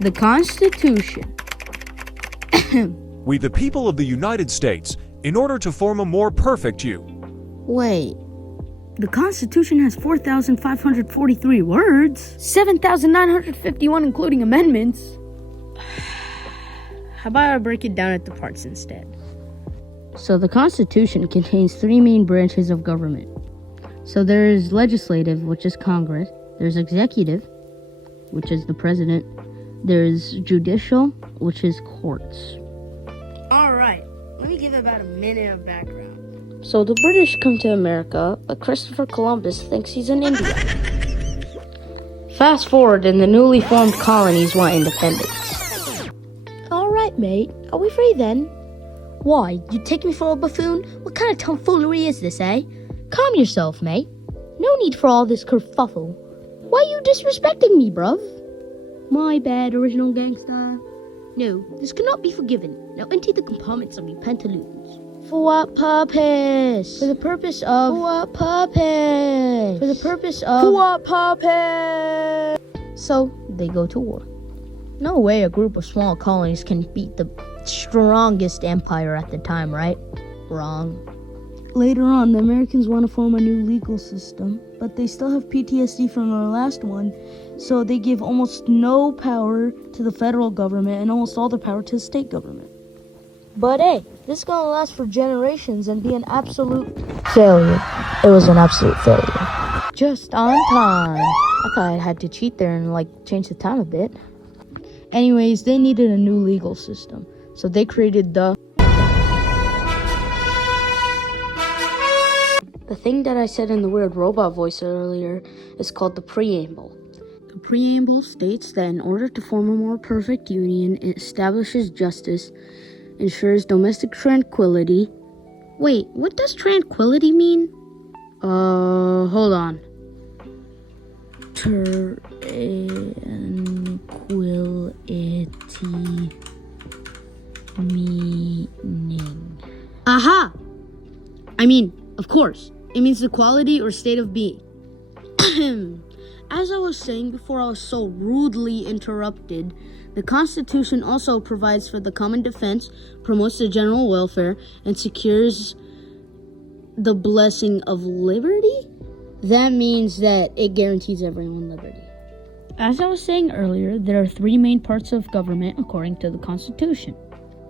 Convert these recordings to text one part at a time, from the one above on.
The Constitution. We, the people of the United States, in order to form a more perfect you. Wait. The Constitution has 4,543 words. 7,951 including amendments. How about I break it down at the parts instead? So the Constitution contains three main branches of government. So there's legislative, which is Congress. There's executive, which is the president. There's judicial, which is courts. All right, let me give about a minute of background. So the British come to America, but Christopher Columbus thinks he's in India. Fast forward, and the newly formed colonies want independence. All right, mate, are we free then? Why, you take me for a buffoon? What kind of tomfoolery is this, eh? Calm yourself, mate. No need for all this kerfuffle. Why are you disrespecting me, bruv? My bad, original gangster. No, this cannot be forgiven. Now empty the compartments of your pantaloons. For what purpose? For the purpose of... For what purpose? For the purpose of... For what purpose? So, they go to war. No way a group of small colonies can beat the strongest empire at the time, right? Wrong. Later on, the Americans want to form a new legal system, but they still have PTSD from their last one, so they give almost no power to the federal government and almost all the power to the state government. But hey, this is going to last for generations and be an absolute failure. It was an absolute failure. Just on time. I thought I had to cheat there and change the time a bit. Anyways, they needed a new legal system, so they created the thing that I said in the weird robot voice earlier is called the preamble. The preamble states that in order to form a more perfect union, it establishes justice, ensures domestic tranquility. Wait, what does tranquility mean? Hold on. Tranquility meaning. Aha! Of course. It means the quality or state of being. As I was saying before I was so rudely interrupted, the Constitution also provides for the common defense, promotes the general welfare, and secures the blessing of liberty? That means that it guarantees everyone liberty. As I was saying earlier, there are three main parts of government according to the Constitution: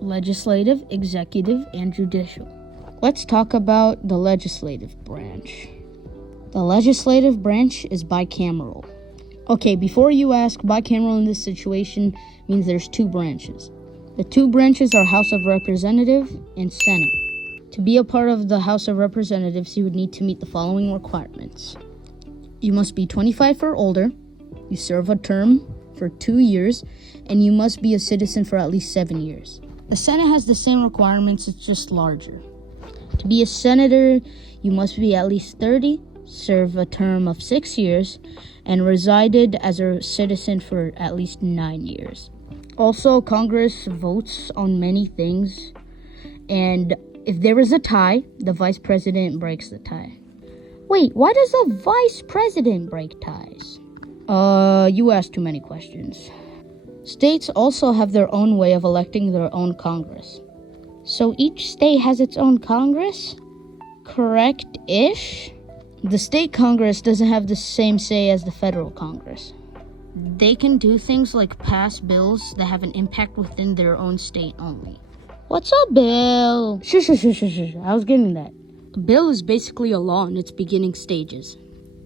legislative, executive, and judicial. Let's talk about the legislative branch. The legislative branch is bicameral. Okay, before you ask, bicameral in this situation means there's two branches. The two branches are House of Representatives and Senate. To be a part of the House of Representatives, you would need to meet the following requirements. You must be 25 or older, you serve a term for 2 years, and you must be a citizen for at least 7 years. The Senate has the same requirements, it's just larger. To be a senator, you must be at least 30, serve a term of 6 years, and resided as a citizen for at least 9 years. Also, Congress votes on many things, and if there is a tie, the vice president breaks the tie. Wait, why does the vice president break ties? You asked too many questions. States also have their own way of electing their own Congress. So each state has its own Congress? Correct-ish? The state Congress doesn't have the same say as the federal Congress. They can do things like pass bills that have an impact within their own state only. What's a bill? Shush. I was getting that. A bill is basically a law in its beginning stages.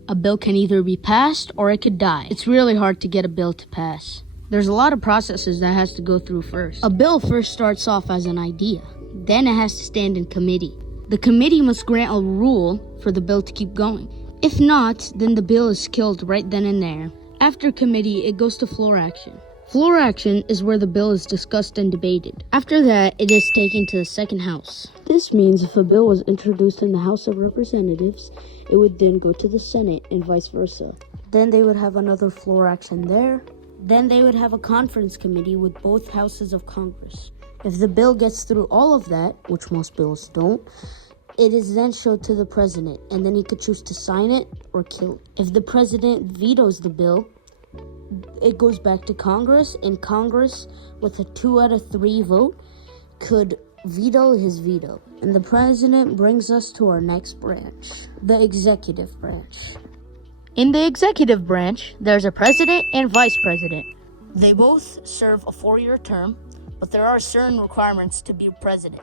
A bill can either be passed or it could die. It's really hard to get a bill to pass. There's a lot of processes that has to go through first. A bill first starts off as an idea. Then it has to stand in committee. The committee must grant a rule for the bill to keep going. If not, then the bill is killed right then and there. After committee, it goes to floor action. Floor action is where the bill is discussed and debated. After that, it is taken to the second house. This means if a bill was introduced in the House of Representatives, it would then go to the Senate and vice versa. Then they would have another floor action there. Then they would have a conference committee with both houses of Congress. If the bill gets through all of that, which most bills don't, it is then showed to the president, and then he could choose to sign it or kill it. If the president vetoes the bill, it goes back to Congress, and Congress, with a 2 out of 3 vote, could veto his veto. And the president brings us to our next branch, the executive branch. In the executive branch, there's a president and vice president. They both serve a 4-year term, but there are certain requirements to be president.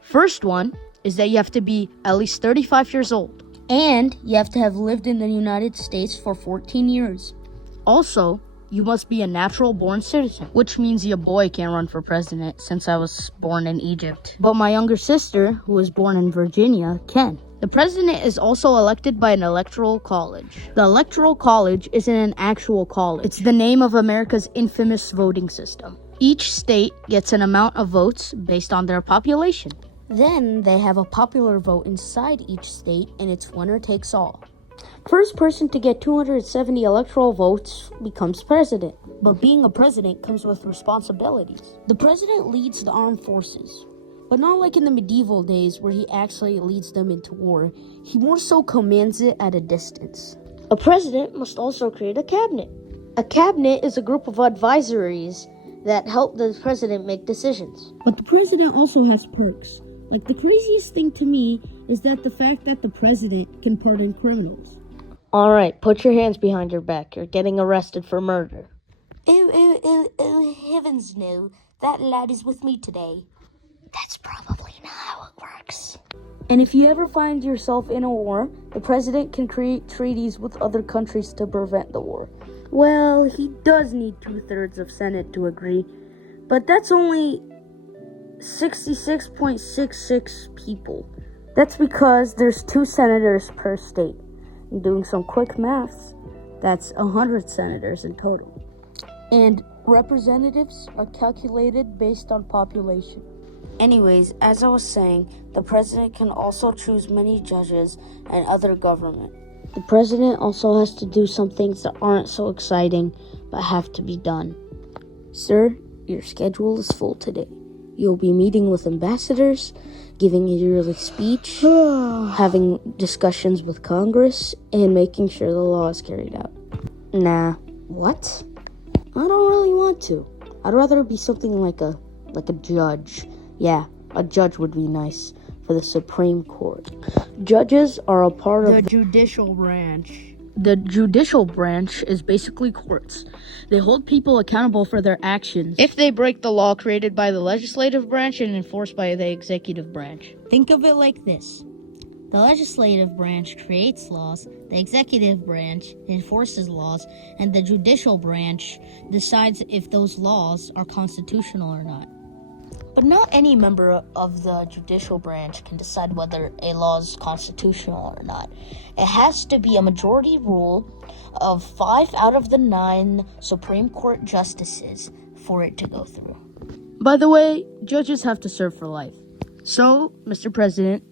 First one is that you have to be at least 35 years old, and you have to have lived in the United States for 14 years. Also, you must be a natural-born citizen, which means your boy can't run for president since I was born in Egypt. But my younger sister, who was born in Virginia, can. The president is also elected by an electoral college. The electoral college isn't an actual college. It's the name of America's infamous voting system. Each state gets an amount of votes based on their population. Then they have a popular vote inside each state, and it's winner takes all. First person to get 270 electoral votes becomes president. But being a president comes with responsibilities. The president leads the armed forces, but not like in the medieval days where he actually leads them into war. He more so commands it at a distance. A president must also create a cabinet. A cabinet is a group of advisories that help the president make decisions. But the president also has perks. Like, the craziest thing to me is that the fact that the president can pardon criminals. All right, put your hands behind your back. You're getting arrested for murder. Oh, heavens no. That lad is with me today. That's probably not how it works. And if you ever find yourself in a war, the president can create treaties with other countries to prevent the war. Well, he does need 2/3 of Senate to agree, but that's only 66.66 people. That's because there's 2 senators per state. And doing some quick maths, that's 100 senators in total. And representatives are calculated based on population. Anyways, as I was saying, the president can also choose many judges and other government. The president also has to do some things that aren't so exciting, but have to be done. Sir, your schedule is full today. You'll be meeting with ambassadors, giving a yearly speech, having discussions with Congress, and making sure the law is carried out. Nah, what? I don't really want to. I'd rather be something like a judge. Yeah, a judge would be nice for the Supreme Court. Judges are a part of the judicial branch. The judicial branch is basically courts. They hold people accountable for their actions if they break the law created by the legislative branch and enforced by the executive branch. Think of it like this. The legislative branch creates laws, the executive branch enforces laws, and the judicial branch decides if those laws are constitutional or not. But not any member of the judicial branch can decide whether a law is constitutional or not. It has to be a majority rule of 5 out of the 9 Supreme Court justices for it to go through. By the way, judges have to serve for life. So, Mr. President,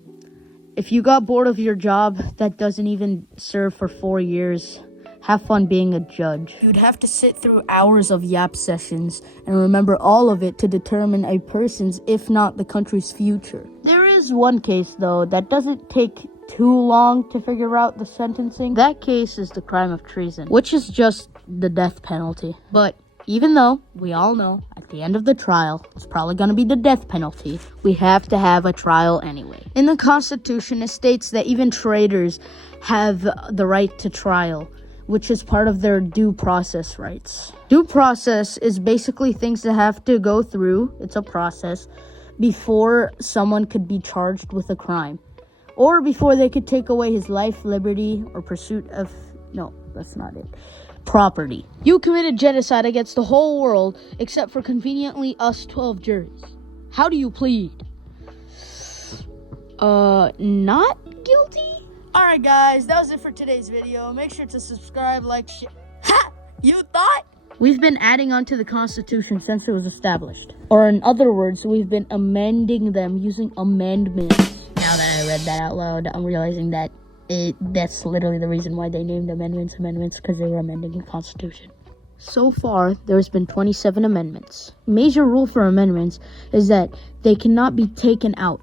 if you got bored of your job that doesn't even serve for 4 years, have fun being a judge. You'd have to sit through hours of yap sessions and remember all of it to determine a person's, if not the country's, future. There is one case, though, that doesn't take too long to figure out the sentencing. That case is the crime of treason, which is just the death penalty. But even though we all know at the end of the trial it's probably going to be the death penalty, we have to have a trial anyway. In the Constitution, it states that even traitors have the right to trial, which is part of their due process rights. Due process is basically things that have to go through, it's a process, before someone could be charged with a crime. Or before they could take away his life, liberty, or pursuit of, no, that's not it, property. You committed genocide against the whole world, except for conveniently us 12 juries. How do you plead? Not guilty? Alright guys, that was it for today's video. Make sure to subscribe, like, share. Ha! You thought? We've been adding on to the Constitution since it was established. Or in other words, we've been amending them using amendments. Now that I read that out loud, I'm realizing that that's literally the reason why they named amendments, because they were amending the Constitution. So far, there's been 27 amendments. Major rule for amendments is that they cannot be taken out.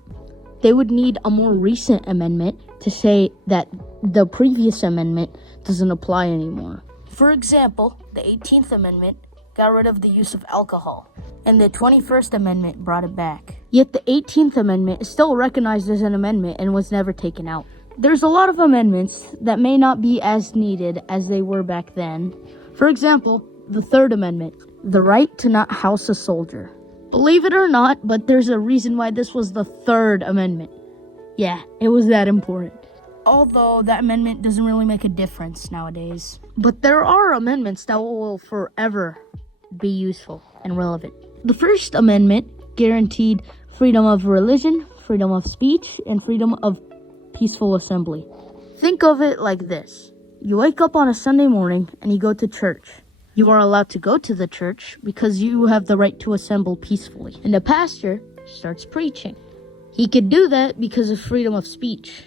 They would need a more recent amendment to say that the previous amendment doesn't apply anymore. For example, the 18th Amendment got rid of the use of alcohol, and the 21st Amendment brought it back. Yet the 18th Amendment is still recognized as an amendment and was never taken out. There's a lot of amendments that may not be as needed as they were back then. For example, the 3rd Amendment, the right to not house a soldier. Believe it or not, but there's a reason why this was the 3rd Amendment. Yeah, it was that important. Although that amendment doesn't really make a difference nowadays. But there are amendments that will forever be useful and relevant. The First Amendment guaranteed freedom of religion, freedom of speech, and freedom of peaceful assembly. Think of it like this. You wake up on a Sunday morning and you go to church. You are allowed to go to the church because you have the right to assemble peacefully. And the pastor starts preaching. He could do that because of freedom of speech.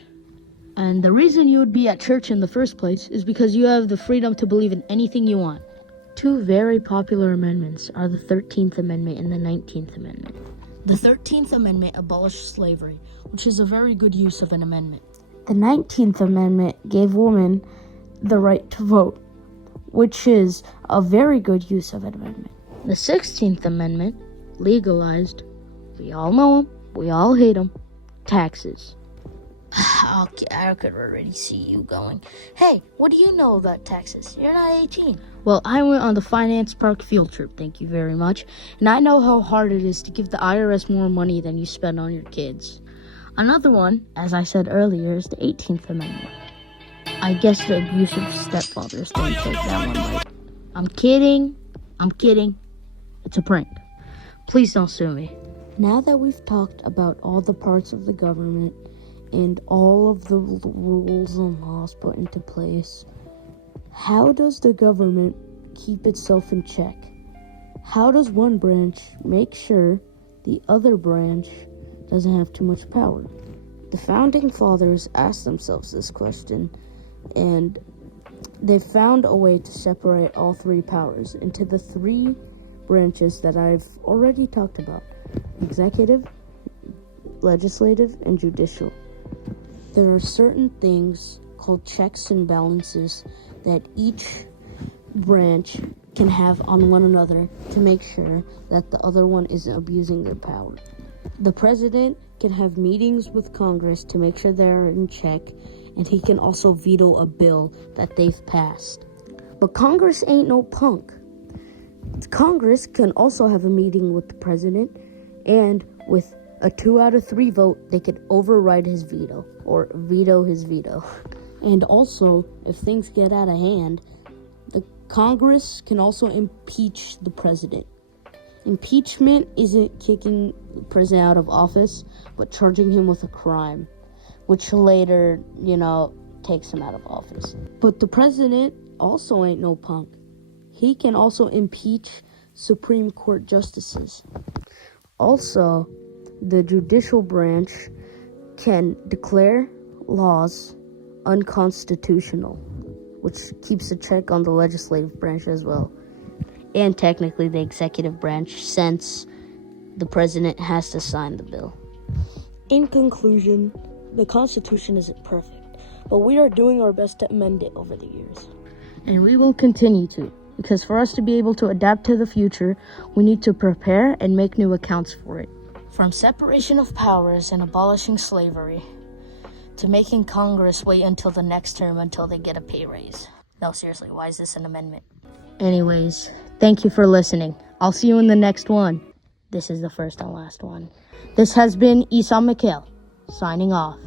And the reason you would be at church in the first place is because you have the freedom to believe in anything you want. Two very popular amendments are the 13th Amendment and the 19th Amendment. The 13th Amendment abolished slavery, which is a very good use of an amendment. The 19th Amendment gave women the right to vote, which is a very good use of an amendment. The 16th Amendment legalized, we all know them, we all hate them, taxes. Okay, I could already see you going, hey, what do you know about taxes? You're not 18. Well, I went on the finance park field trip, thank you very much. And I know how hard it is to give the IRS more money than you spend on your kids. Another one, as I said earlier, is the 18th Amendment. I guess the abusive stepfathers didn't take that one right. I'm kidding. It's a prank. Please don't sue me. Now that we've talked about all the parts of the government, and all of the rules and laws put into place, how does the government keep itself in check? How does one branch make sure the other branch doesn't have too much power? The founding fathers asked themselves this question, and they found a way to separate all three powers into the three branches that I've already talked about: executive, legislative, and judicial. There are certain things called checks and balances that each branch can have on one another to make sure that the other one isn't abusing their power. The president can have meetings with Congress to make sure they're in check, and he can also veto a bill that they've passed. But Congress ain't no punk. Congress can also have a meeting with the president, and with a 2 out of 3 vote, they could override his veto, or veto his veto. And also, if things get out of hand, the Congress can also impeach the president. Impeachment isn't kicking the president out of office, but charging him with a crime, which later, takes him out of office. But the president also ain't no punk. He can also impeach Supreme Court justices. Also, the judicial branch can declare laws unconstitutional, which keeps a check on the legislative branch as well. And technically the executive branch, since the president has to sign the bill. In conclusion, the Constitution isn't perfect, but we are doing our best to amend it over the years. And we will continue to, because for us to be able to adapt to the future, we need to prepare and make new accounts for it. From separation of powers and abolishing slavery, to making Congress wait until the next term until they get a pay raise. No, seriously, why is this an amendment? Anyways, thank you for listening. I'll see you in the next one. This is the first and last one. This has been Isam Mikhail, signing off.